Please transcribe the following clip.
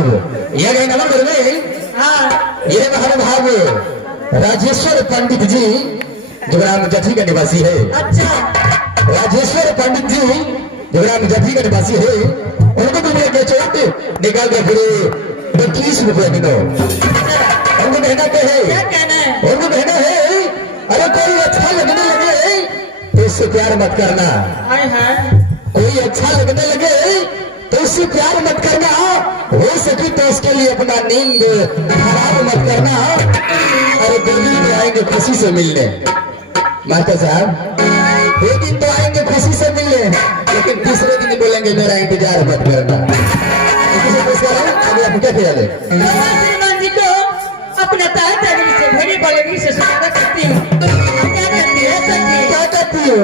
यह गए नंबर में हाँ ये महानुभाव राजेश्वर पंडित जी जो ग्राम जथी का निवासी है। अच्छा राजेश्वर पंडित जी जो ग्राम जथी का निवासी है उनको तुमने क्या चोट निकाल के फिर 20 रुपए किलो उनको कहना क्या है क्या कहना है उनको कहना है अरे कोई अच्छा लगने लगे तो इससे प्यार मत करना। कोई अच्छा लगने लगे तो उससे प्यार मत करना, हो सके तो उसके लिए अपना नींद खराब मत करना। अरे दो दिन तो आएंगे खुशी से मिलने मास्टर साहब, 2 दिन तो आएंगे खुशी से मिलने लेकिन तीसरे दिन बोलेंगे मेरा इंतजार मत करना। अभी आप क्या ख्याल है? श्रीमान जी को अपने ताज से भरी बलगी से स्वागत करती हूँ। क्या करती है? क्या करती हो?